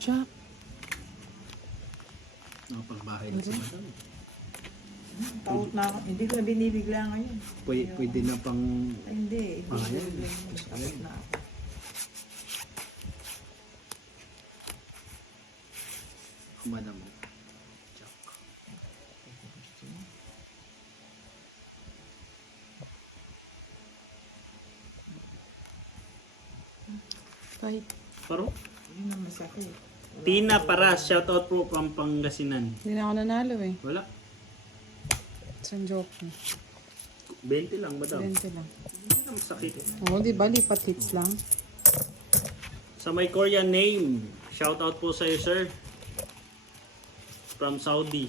Jack. Nakapagbahay na si madam. Taot na ako. Hindi ko na binibigla ngayon. Pwede na pang... Ay, hindi. Hindi ko Ayan. binibigla ngayon. Taot na ako. Madam. Jack. Kahit Paro? Yun ang masakit. Tina para shoutout po from Pangasinan. hindi na ako nanalo eh. Wala. Isang joke. 20 lang madam. 20 lang. Hindi na masakit. Oo, di ba? Lipat hits lang. Sa may Korean name, shoutout po sa iyo sir. From Saudi.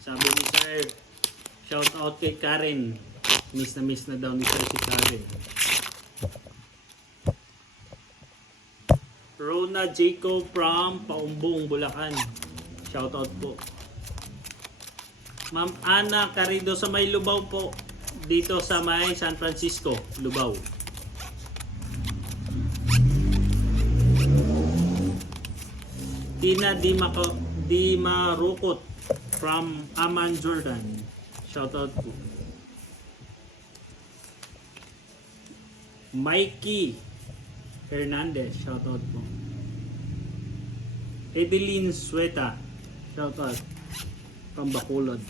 Sabi ni sir, shoutout kay Karen. Miss na daw ni sir si Karen. Rona Jacob from Paumbong, Bulacan. Shoutout po. Ma'am Ana Carido sa may Lubao po. Dito sa may San Francisco, Lubao. Tina Di Marukot from Amman, Jordan. Shoutout po. Mikey Hernandez, shoutout po. Edeline Sueta, shoutout. From Bacolod.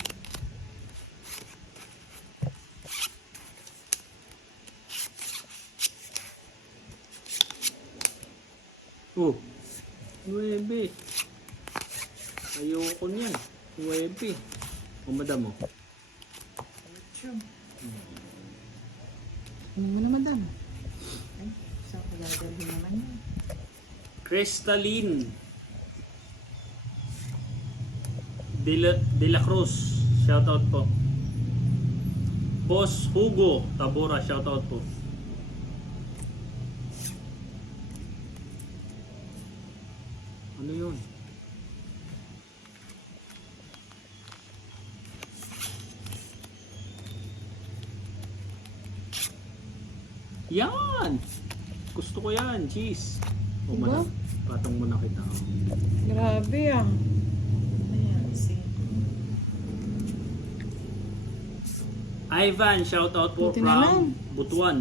Oh, 9. Ayoko niyan. 9. O madam mo. Sure. Ano mo na, madam? Ay, saan ko dadalhin naman yun? Crystalline De La Cruz, shoutout po. Boss Hugo Tabora, shoutout po. Ano yun? Yan! Gusto ko yan, cheese. O Diba? madam, patong mo na kita. Grabe ah. Ayan, see. Ivan, shoutout po Buti naman. from Butuan.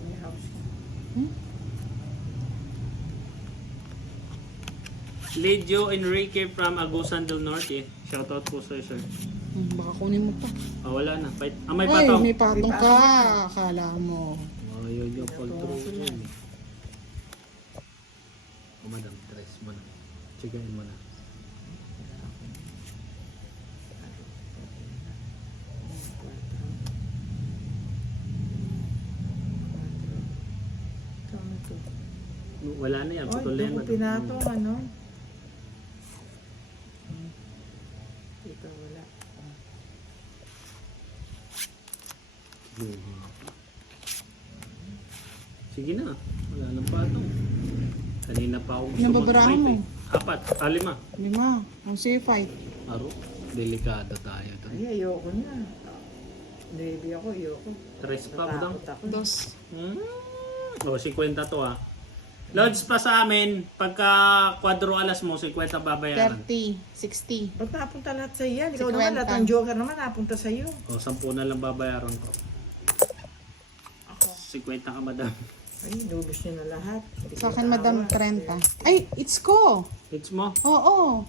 May house ko. Ledio Enrique from Agusan del Norte. Shoutout po sa sir. Baka kunin mo pa. Ah, wala na. May Ay, patong. may patong ka. Akala mo. Ayaw niyo control yun. O madam, dress mo na. Chikain mo na. Tama to. Wala na yan. Oy, Putol na yan. doon ko madam. pinatong ano. Dito wala. Sige na. Wala nang patong. Kanina pa ako gusto Nababarahan mag-fight mo. eh. 4. 5. 5. Ang safe fight. Aro. Delikado tayo. Ay, ayoko na. Baby ako, ayoko. Tres pa, budang. Natakot ako. Dos. O, 50 to ah. Loads pa sa amin, pagka kwadro alas mo, 50 babayaran. 30. 60. Ba't napunta lahat sa iyan? Ikaw 50. naman, lahat ng joker naman napunta sa iyo. O, 10 na lang babayaran ko. Ako. 50 ka, madam. Ay, lubos niyo na lahat. Hindi Sa ko akin, madam, naawa. 30. Ay, it's ko. Hits mo? Oo.